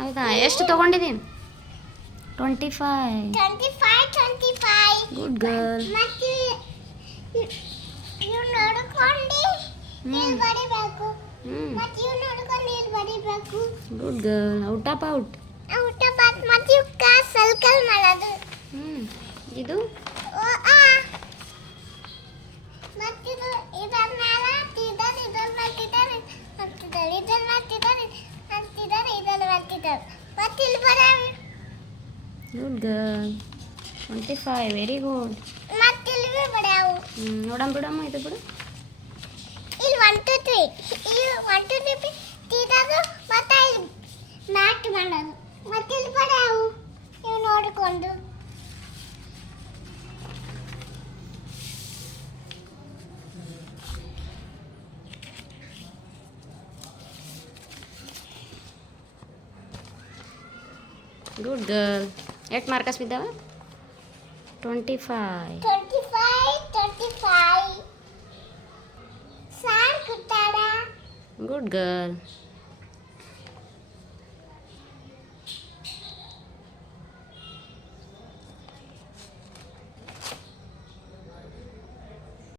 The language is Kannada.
ಹೌದಾ ಎಷ್ಟು ತೊಗೊಂಡಿದ್ದೀನಿ 25. 25. Good girl. ಮತ್ತೆ ಇವ್ ನೋಡ್ಕೊಂಡು ಇಲ್ಲಿ ಬಡಿಬೇಕು. ಮತ್ತೆ ಇವ್ ನೋಡ್ಕೊಂಡು ಇಲ್ಲಿ ಬಡಿಬೇಕು. Good girl. Out of out. Out of ಮತ್ತೆ ಇವಕ್ಕ ಸರ್ಕಲ್ ಮಾಡೋದು. ಇದು ಮತ್ತೆ ಇದು ಇದರ ಮೇಲೆ ತಿದ್ದಾರೆ ಇದರ ಮಾಡ್ತಿದ್ದಾರೆ ಅಂತಿದ್ದಾರೆ ಇದರ ಮಾಡ್ತಿದ್ದಾರೆ ಅಂತಿದ್ದಾರೆ ಇದರ ಮಾಡ್ತಿದ್ದಾರೆ ಮತ್ತೆ ಇಲ್ಲಿ ಬರಾವೆ. Good girl. 25. Very good. ಮತ್ತೆ ಇಲ್ಲಿ ಬರಾವು. ನೋಡಮ್ಮ ಬಿಡಮ್ಮ ಇದು ಬಿಡು. ಇಲ್ಲಿ 1 2 3 ಇಲ್ಲಿ 1 2 3 ತಿದ್ದಾರೆ ಮತ್ತೆ ಇಲ್ಲಿ ಮ್ಯಾಟ್ ಮಾಡೋದು ಮತ್ತೆ ಇಲ್ಲಿ ಬರಾವು ನೀವು ನೋಡಿಕೊಂಡು. Good girl. ಎಷ್ಟು ಮಾರ್ಕಸ್ ಬಿದ್ದಾವೆ 25. 25 ಸಾರ್ ಕೊಟ್ಟಾರ. Good girl.